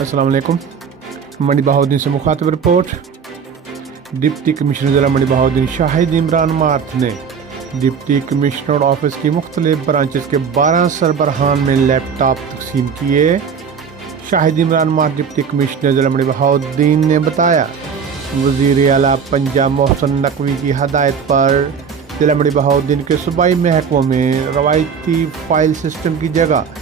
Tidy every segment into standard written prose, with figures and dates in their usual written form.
अस्सलाम वालेकुम। मंडी बहाउद्दीन से मुखातिब रिपोर्ट। डिप्टी कमिश्नर ज़िला मंडी बहाउद्दीन शाहिद इमरान मार्थ ने डिप्टी कमिश्नर ऑफिस की मुख्तलिफ ब्रांचेस के 12 सरबराहान में लैपटॉप तकसीम किए। Shahid Imran math deputy commissioner ज़िला मंडी बहाउद्दीन ने बताया, वज़ीर आला पंजाब मोहसिन नकवी की हदायत पर ज़िला मंडी बहाउद्दीन के सूबाई महकमों में रवायती फाइल सिस्टम की जगह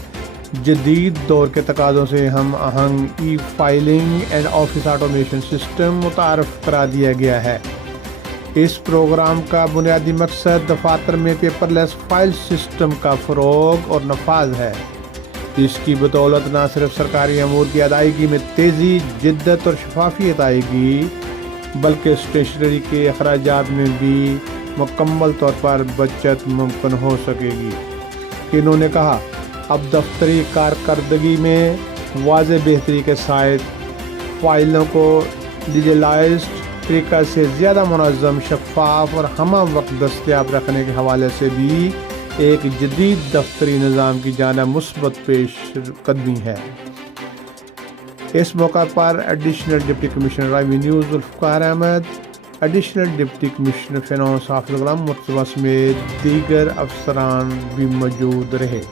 जदीद दौर के तकाज़ों से हम आहंग e filing and office automation system मुतारफ़ करा दिया गया है। इस प्रोग्राम का बुनियादी मकसद दफातर में पेपरलेस फाइल सिस्टम का फ़रोग और नफाज है। इसकी बदौलत न सिर्फ सरकारी अमूर की अदायगी में तेज़ी, जिद्दत और शफाफियत आएगी, बल्कि स्टेशनरी के अखराजात में भी मुकम्मल तौर पर बचत मुमकिन हो सकेगी। इन्होंने कहा, अब दफ्तरी कारकर्दगी में वाज़ेह बेहतरी के साथ फ़ाइलों को डिजिटलाइज्ड तरीक़ा से ज़्यादा मुनज़्ज़म, शफ़ाफ़ और हमा वक्त दस्तयाब रखने के हवाले से भी एक जदीद दफ्तरी निज़ाम की जानिब मुस्बत पेश कदमी है। इस मौका पर additional deputy commissioner revenue Zulfiqar Ahmad, additional deputy commissioner finance Hafiz Ghulam Murtaza समेत दीगर अफसरान भी मौजूद रहे।